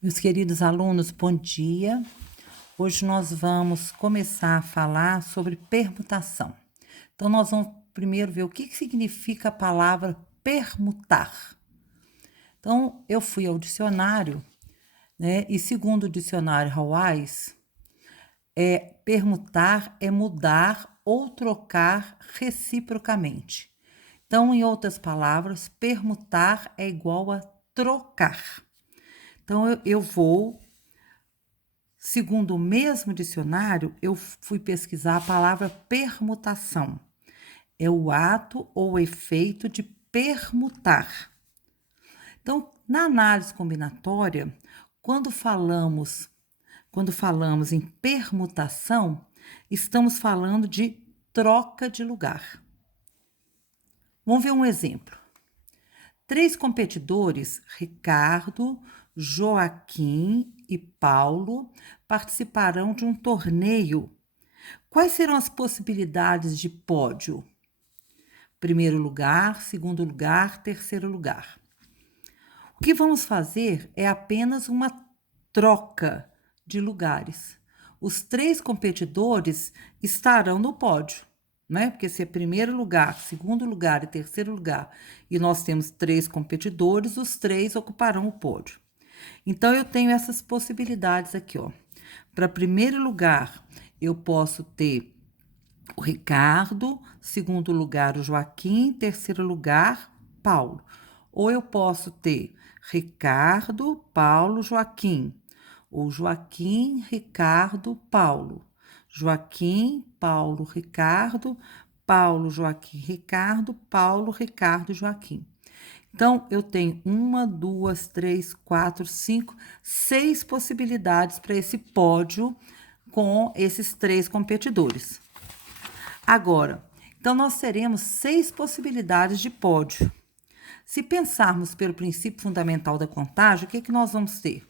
Meus queridos alunos, bom dia. Hoje nós vamos começar a falar sobre permutação. Então, nós vamos primeiro ver o que significa a palavra permutar. Então, eu fui ao dicionário, né? E segundo o dicionário Hawais, permutar é mudar ou trocar reciprocamente. Então, em outras palavras, permutar é igual a trocar. Então, eu vou. Segundo o mesmo dicionário, eu fui pesquisar a palavra permutação. É o ato ou efeito de permutar. Então, na análise combinatória, quando falamos, quando falamos em permutação, estamos falando de troca de lugar. Vamos ver um exemplo. 3 competidores, Ricardo, Joaquim e Paulo, participarão de um torneio. Quais serão as possibilidades de pódio? Primeiro lugar, segundo lugar, terceiro lugar. O que vamos fazer é apenas uma troca de lugares. Os 3 competidores estarão no pódio, né? Porque se é primeiro lugar, segundo lugar e terceiro lugar, e nós temos 3 competidores, os 3 ocuparão o pódio. Então, eu tenho essas possibilidades aqui, ó. Para primeiro lugar, eu posso ter o Ricardo, segundo lugar, o Joaquim, terceiro lugar, Paulo. Ou eu posso ter Ricardo, Paulo, Joaquim. Ou Joaquim, Ricardo, Paulo. Joaquim, Paulo, Ricardo, Paulo, Joaquim, Ricardo, Paulo, Ricardo, Joaquim. Então, eu tenho 1, 2, 3, 4, 5, 6 possibilidades para esse pódio com esses 3 competidores. Agora, então nós teremos 6 possibilidades de pódio. Se pensarmos pelo princípio fundamental da contagem, o que nós vamos ter?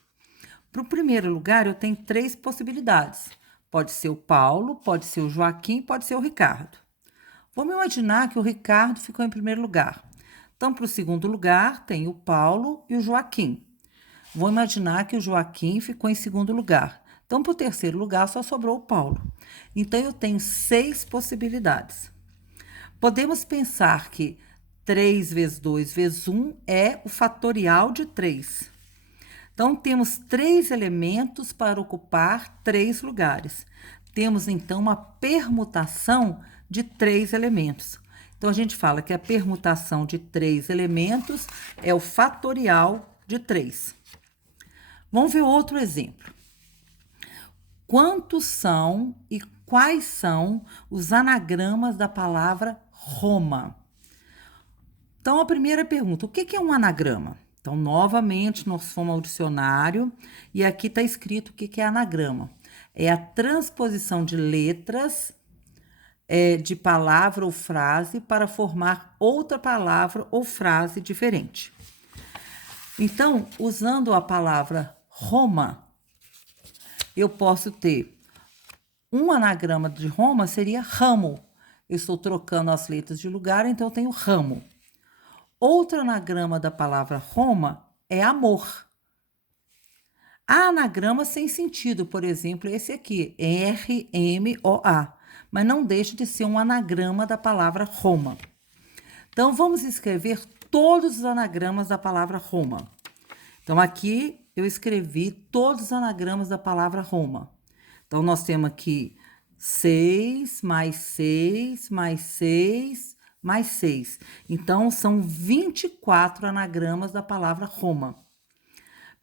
Para o primeiro lugar, eu tenho 3 possibilidades. Pode ser o Paulo, pode ser o Joaquim, pode ser o Ricardo. Vamos imaginar que o Ricardo ficou em primeiro lugar. Então, para o segundo lugar, tem o Paulo e o Joaquim. Vou imaginar que o Joaquim ficou em segundo lugar. Então, para o terceiro lugar, só sobrou o Paulo. Então, eu tenho 6 possibilidades. Podemos pensar que 3 vezes 2 vezes 1 é o fatorial de 3. Então, temos 3 elementos para ocupar 3 lugares. Temos, então, uma permutação de 3 elementos. Então, a gente fala que a permutação de 3 elementos é o fatorial de 3. Vamos ver outro exemplo. Quantos são e quais são os anagramas da palavra Roma? Então, a primeira pergunta, o que é um anagrama? Então, novamente, nós fomos ao dicionário e aqui está escrito o que é anagrama. É a transposição de letras de palavra ou frase para formar outra palavra ou frase diferente. Então, usando a palavra Roma, eu posso ter um anagrama de Roma seria ramo. Eu estou trocando as letras de lugar, então eu tenho ramo. Outro anagrama da palavra Roma é amor. Há anagrama sem sentido, por exemplo, esse aqui, R-M-O-A, mas não deixa de ser um anagrama da palavra Roma. Então, vamos escrever todos os anagramas da palavra Roma. Então, aqui eu escrevi todos os anagramas da palavra Roma. Então, nós temos aqui 6 mais 6 mais 6 mais 6. Então, são 24 anagramas da palavra Roma.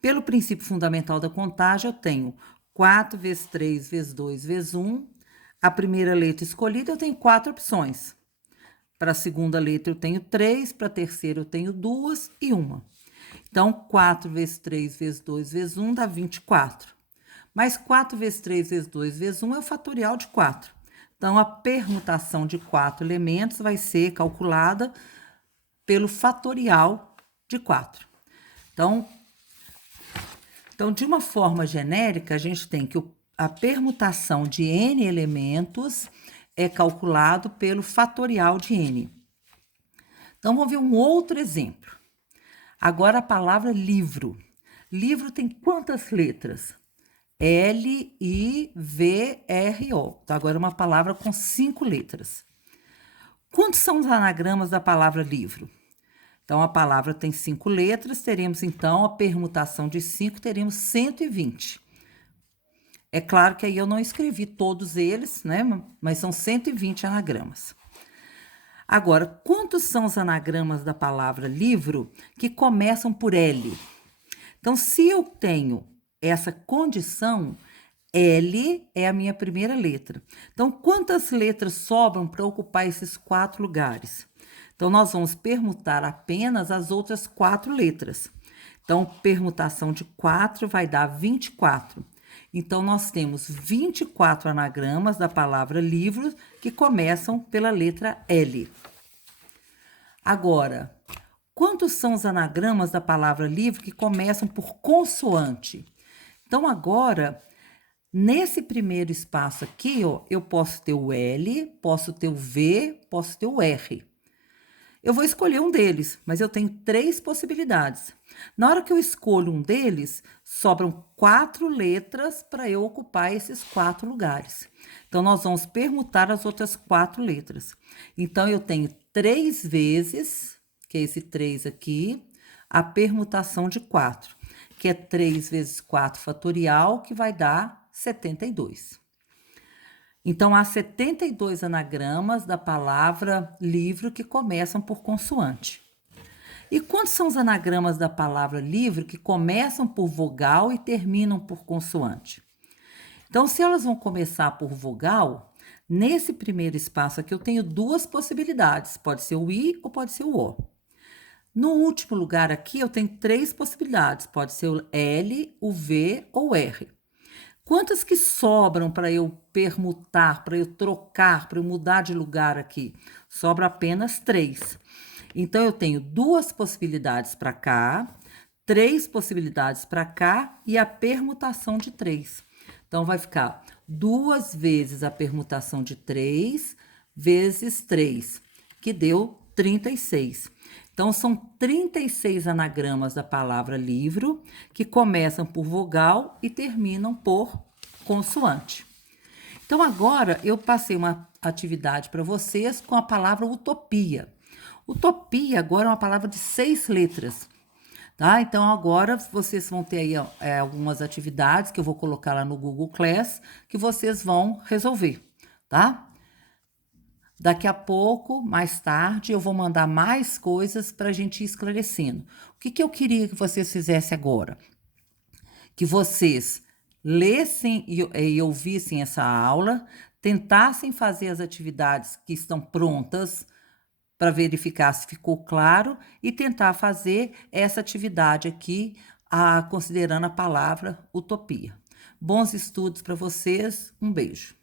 Pelo princípio fundamental da contagem, eu tenho 4 vezes 3 vezes 2 vezes 1. A primeira letra escolhida, eu tenho 4 opções. Para a segunda letra, eu tenho 3. Para a terceira, eu tenho 2 e 1. Então, 4 vezes 3 vezes 2 vezes 1 dá 24. Mas 4 vezes 3 vezes 2 vezes 1 é o fatorial de 4. Então, a permutação de 4 elementos vai ser calculada pelo fatorial de 4. Então, de uma forma genérica, a gente tem que a permutação de n elementos é calculado pelo fatorial de n. Então, vamos ver um outro exemplo. Agora, a palavra livro. Livro tem quantas letras? L-I-V-R-O. Então, agora uma palavra com 5 letras. Quantos são os anagramas da palavra livro? Então, a palavra tem 5 letras, teremos então a permutação de 5, teremos 120. É claro que aí eu não escrevi todos eles, né? Mas são 120 anagramas. Agora, quantos são os anagramas da palavra livro que começam por L? Então, se eu tenho essa condição, L é a minha primeira letra. Então, quantas letras sobram para ocupar esses 4 lugares? Então, nós vamos permutar apenas as outras 4 letras. Então, permutação de 4 vai dar 24. Então, nós temos 24 anagramas da palavra livro que começam pela letra L. Agora, quantos são os anagramas da palavra livro que começam por consoante? Então, agora, nesse primeiro espaço aqui, ó, eu posso ter o L, posso ter o V, posso ter o R. Eu vou escolher um deles, mas eu tenho 3 possibilidades. Na hora que eu escolho um deles, sobram 4 letras para eu ocupar esses 4 lugares. Então, nós vamos permutar as outras 4 letras. Então, eu tenho 3 vezes, que é esse 3 aqui, a permutação de 4, que é 3 vezes 4 fatorial, que vai dar 72. Então, há 72 anagramas da palavra livro que começam por consoante. E quantos são os anagramas da palavra livro que começam por vogal e terminam por consoante? Então, se elas vão começar por vogal, nesse primeiro espaço aqui eu tenho 2 possibilidades. Pode ser o I ou pode ser o O. No último lugar aqui eu tenho 3 possibilidades. Pode ser o L, o V ou o R. Quantas que sobram para eu permutar, para eu trocar, para eu mudar de lugar aqui? Sobra apenas 3. Então, eu tenho 2 possibilidades para cá, 3 possibilidades para cá e a permutação de 3. Então, vai ficar 2 vezes a permutação de 3 vezes 3, que deu 36. Então, são 36 anagramas da palavra livro, que começam por vogal e terminam por consoante. Então, agora eu passei uma atividade para vocês com a palavra utopia. Utopia agora é uma palavra de 6 letras. Tá? Então, agora vocês vão ter aí algumas atividades que eu vou colocar lá no Google Class, que vocês vão resolver, tá? Daqui a pouco, mais tarde, eu vou mandar mais coisas para a gente ir esclarecendo. O que eu queria que vocês fizessem agora? Que vocês lessem e ouvissem essa aula, tentassem fazer as atividades que estão prontas para verificar se ficou claro e tentar fazer essa atividade aqui, considerando a palavra utopia. Bons estudos para vocês, um beijo.